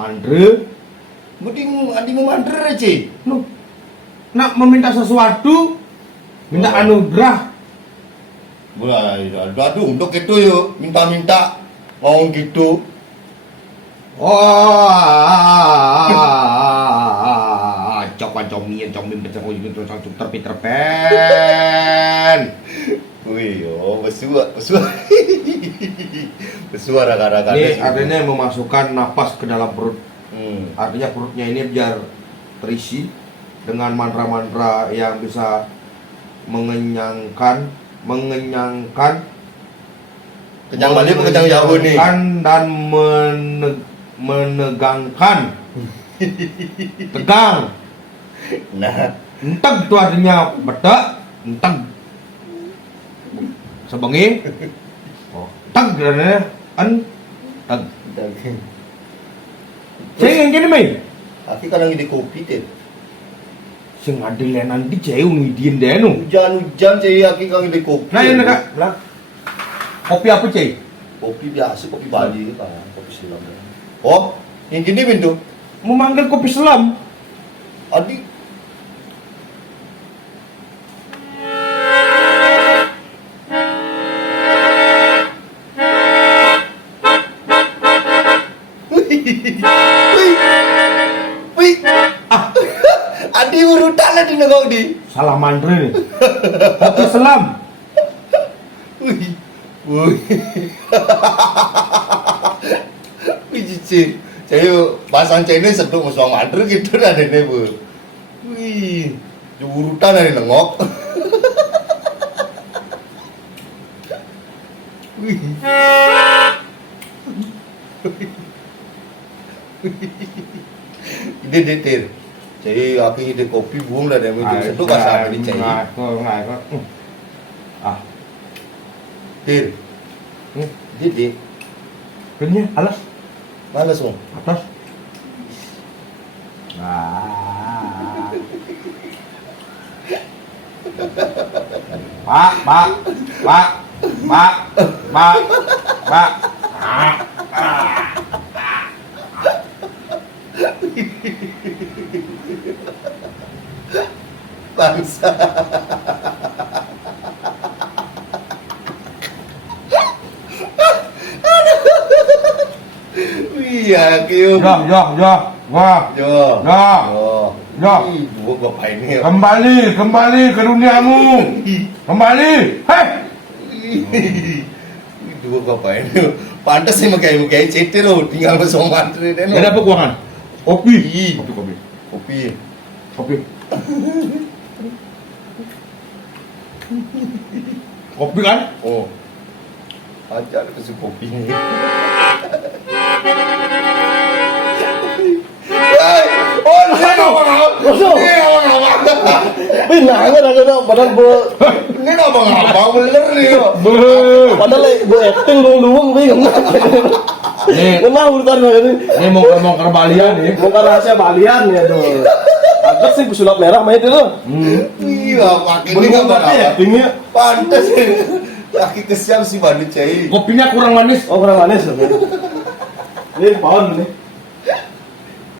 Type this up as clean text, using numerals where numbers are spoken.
mandre. Mending andi memandre aja. Loh, nak meminta sesuatu, minta anugerah. Mulai, aduh, untuk itu yuk, minta-minta, mau gitu. Oh, comim Peter Pan. Wih, yo, bersuara raga-raga. Ini artinya memasukkan napas ke dalam perut. Artinya perutnya ini biar terisi dengan mantra-mantra yang bisa mengenyangkan Kenyang balik kenyang jauh nih. Dan menegangkan. Tegang. Nah, Enteg itu artinya bedak, enteg. Sebengi. Oh, teg artinya teg. Saya yang gini mai. aku kadang ide kopi teh. Sing adelenan di jauh ngidin deh nu. Hujan cai aku kadang ide kopi. Nah ini kak, lah. Kopi apa cai? Kopi biasa, kopi Bali kan, kopi silam. Oh, yang gini pintu. Memanggil kopi selam. Adik. Wih, Adi urutan lah di negok di. Salah mandre nih. Kopi selam. Wih, wih cici. Saya bahasa Cina seduk musuh mandre gitu dah dene bu. Wih, urutan dari nengok. Wih. Ide detir. Jadi aku ide kopi buang lah dia macam seduk bahasa apa di cai. Nggak. Ah, Tir. Jadi ini alas mana semua? atas. Ah. Pak. Bangsa. Iya, kyo. Wah. Jo. Jo. Dua bapak ini. Kembali ke duniamu. Kembali. Hei. Dua bapak ini. Pantas sih makai cetir loh, tinggal bersama mantri deh. Ada apa keuangan? Kopi. Kopi kan? Oh. Ajar kasih kopi nih. Oh, ini abang-abang. Pinangan aku tuh padahal bu. Ini abang-abang bener nih. Padahal bu acting luang bingung. Kenapa urutan ini? Ini mau ke Balian nih. Mau ke rahasia Balian ya tuh. Agak sih sulap merah main itu. Iya, pakai ini nggak apa-apa. Actingnya Pantas sih. Laki kesian sih bandit cai. Kopinya kurang manis. oh kurang manis. Ini pohon nih.